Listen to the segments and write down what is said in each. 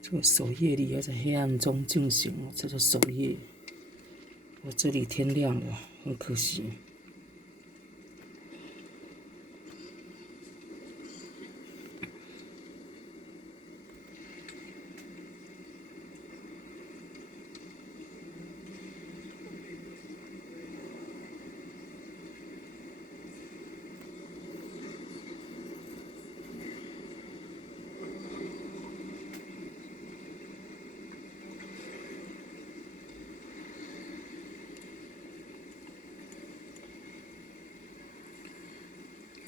这个守夜礼要在黑暗中进行，这叫守夜。我这里天亮了，很可惜。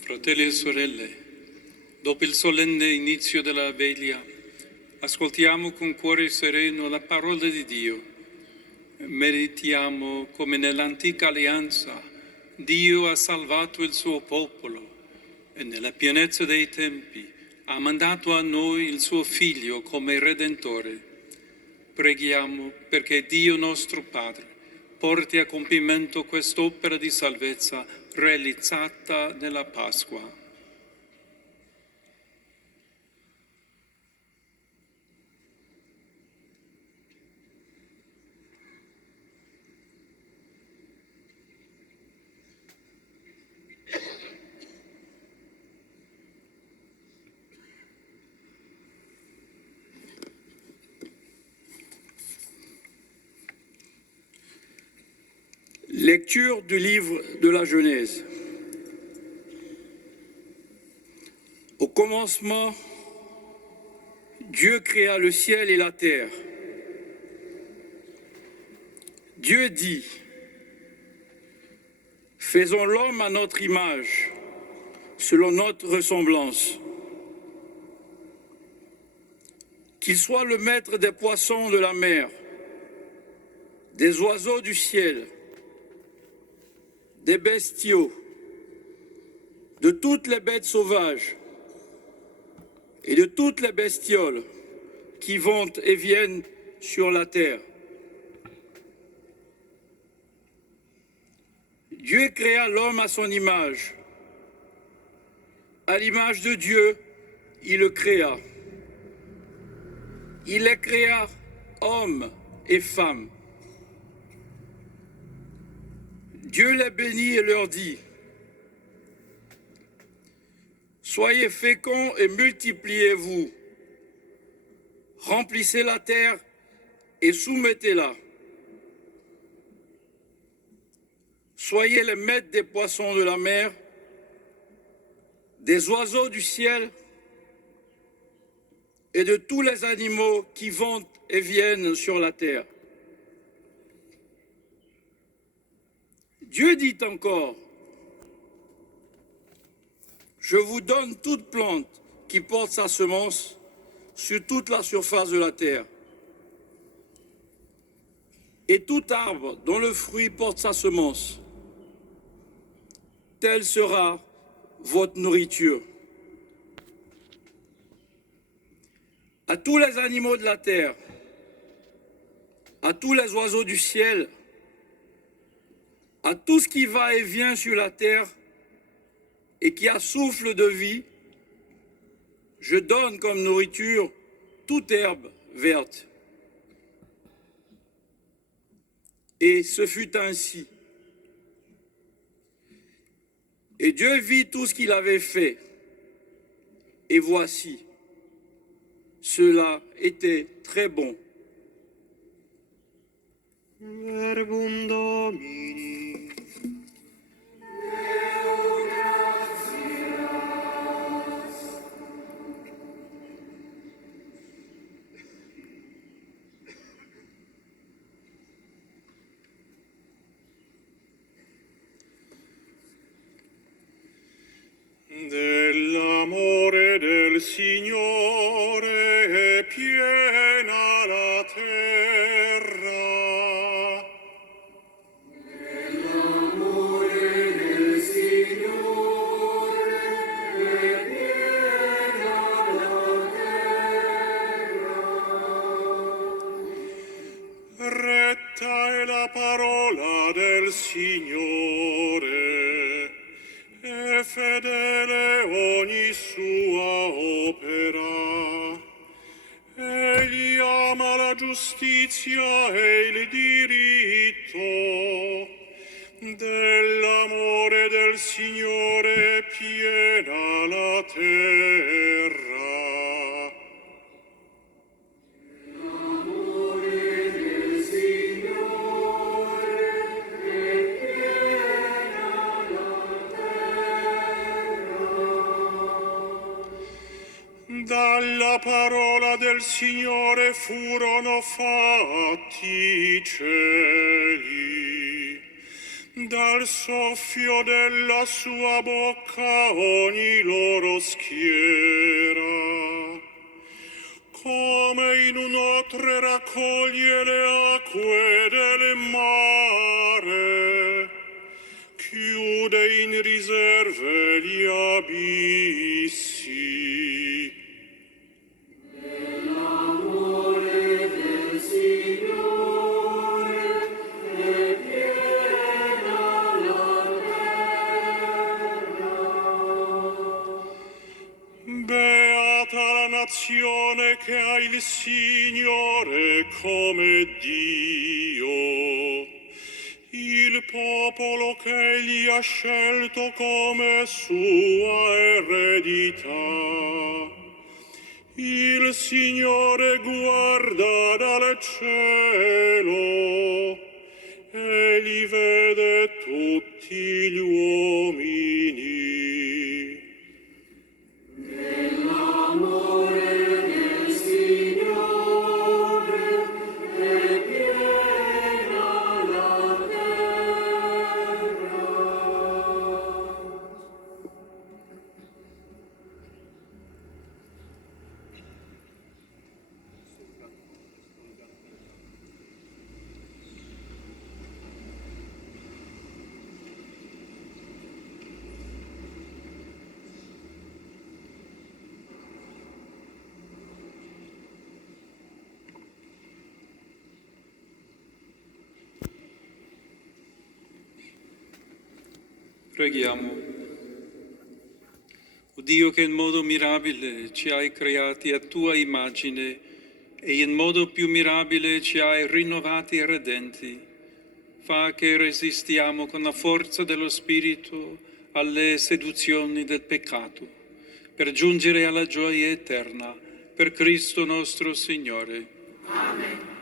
Fratelli e sorelle, dopo il solenne inizio della veglia, ascoltiamo con cuore sereno la parola di Dio. Meditiamo come nell'antica alleanza Dio ha salvato il suo popolo e nella pienezza dei tempi ha mandato a noi il suo Figlio come Redentore. Preghiamo perché Dio nostro Padre porti a compimento quest'opera di salvezza realizzata nella Pasqua. Lecture du livre de la Genèse. Au commencement, Dieu créa le ciel et la terre. Dieu dit, « Faisons l'homme à notre image, selon notre ressemblance. Qu'il soit le maître des poissons de la mer, des oiseaux du ciel, des bestiaux, de toutes les bêtes sauvages et de toutes les bestioles qui vont et viennent sur la terre. » Dieu créa l'homme à son image. À l'image de Dieu, il le créa. Il les créa hommes et femmes. Dieu les bénit et leur dit, « Soyez féconds et multipliez-vous. Remplissez la terre et soumettez-la. Soyez les maîtres des poissons de la mer, des oiseaux du ciel et de tous les animaux qui vont et viennent sur la terre. » Dieu dit encore, « Je vous donne toute plante qui porte sa semence sur toute la surface de la terre, et tout arbre dont le fruit porte sa semence. Telle sera votre nourriture. À tous les animaux de la terre, à tous les oiseaux du ciel, à tout ce qui va et vient sur la terre et qui a souffle de vie, je donne comme nourriture toute herbe verte. » Et ce fut ainsi. Et Dieu vit tout ce qu'il avait fait. Et voici, cela était très bon. Verbum Domini. Dell'amore del Signore è piena la terra. Dell'amore del Signore è piena la terra. Retta è la parola del Signore, e fedele ogni sua opera. Egli la giustizia e il diritto. Dell'amore del Signore è piena la terra. Dalla parola del Signore furono fatti i cieli, dal soffio della sua bocca ogni loro schiera. Come in un otre raccoglie le acque del mare, chiude in riserve gli abissi. Beata la nazione che ha il Signore come Dio, il popolo che Egli ha scelto come sua eredità. Il Signore guarda dal cielo e li vede tutti gli uomini. Preghiamo. O Dio che in modo mirabile ci hai creati a tua immagine e in modo più mirabile ci hai rinnovati e redenti, fa che resistiamo con la forza dello Spirito alle seduzioni del peccato, per giungere alla gioia eterna, per Cristo nostro Signore. Amen.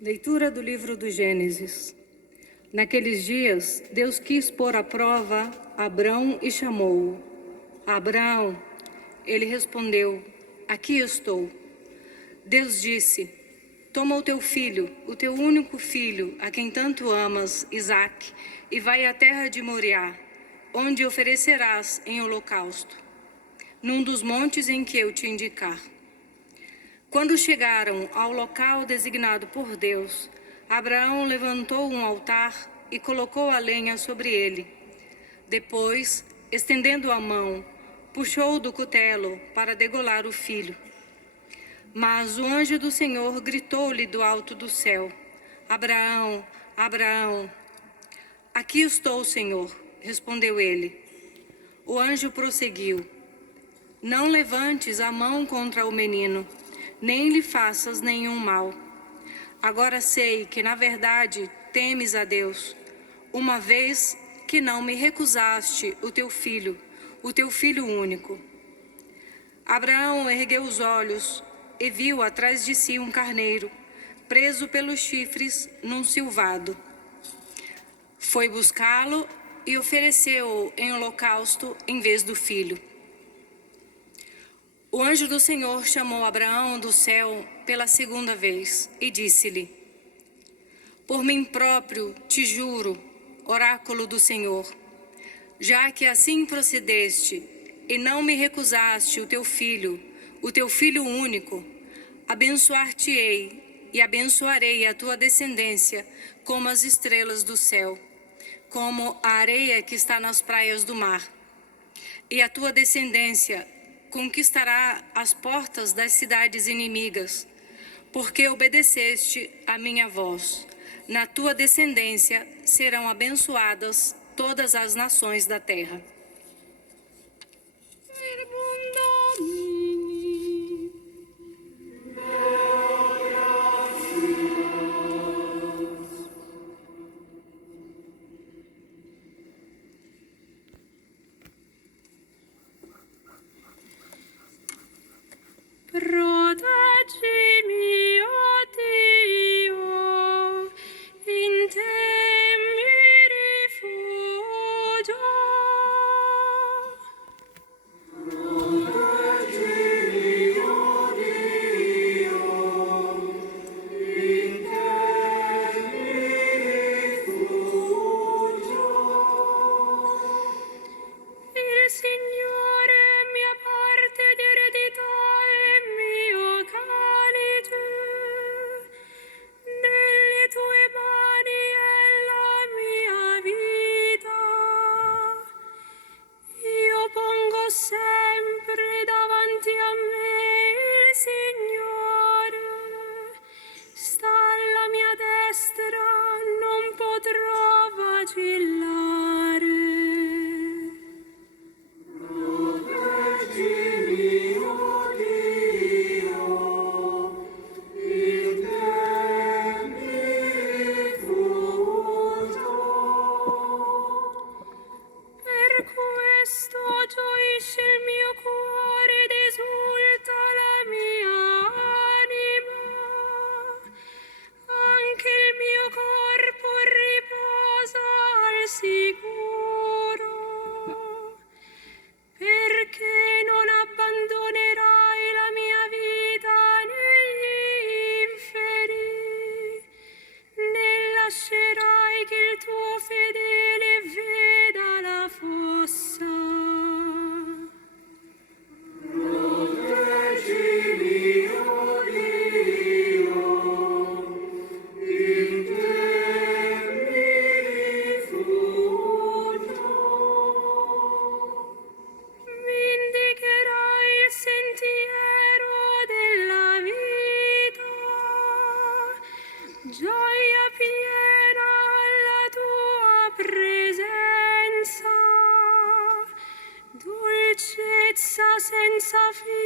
Leitura do livro do Gênesis. Naqueles dias, Deus quis pôr à prova Abrão e chamou-o. Abrão, ele respondeu: aqui estou. Deus disse: toma o teu filho, o teu único filho, a quem tanto amas, Isaque, e vai à terra de Moriá, onde oferecerás em holocausto, num dos montes em que eu te indicar. Quando chegaram ao local designado por Deus, Abraão levantou um altar e colocou a lenha sobre ele. Depois, estendendo a mão, puxou do cutelo para degolar o filho. Mas o anjo do Senhor gritou-lhe do alto do céu: Abraão, Abraão. Aqui estou, Senhor, respondeu ele. O anjo prosseguiu: não levantes a mão contra o menino, nem lhe faças nenhum mal. Agora sei que, na verdade, temes a Deus, uma vez que não me recusaste o teu filho único. Abraão ergueu os olhos e viu atrás de si um carneiro, preso pelos chifres num silvado. Foi buscá-lo e ofereceu-o em holocausto em vez do filho. O anjo do Senhor chamou Abraão do céu pela segunda vez e disse-lhe: por mim próprio te juro, oráculo do Senhor, já que assim procedeste e não me recusaste o teu filho único, abençoar-te-ei e abençoarei a tua descendência como as estrelas do céu, como a areia que está nas praias do mar. E a tua descendência conquistará as portas das cidades inimigas, porque obedeceste à minha voz. Na tua descendência serão abençoadas todas as nações da terra. Proteggimi, oh Dio, in te mi rifugio. Il Signore è mia parte di eredità e mio calice. Nelle tue mani è la mia vita. Io pongo sempre davanti a me il Signore. Sta alla mia destra, non potrò vacillare. Per questo gioisce il mio cuore ed esulta la mia anima. Anche il mio corpo riposa al sicuro, perché non abbandonerai la mia vita negli inferi, né lascerai che il tuo fedele veda la fossa. Mi indicherai il sentiero della vita, gioia piena alla tua presenza, dolcezza senza fine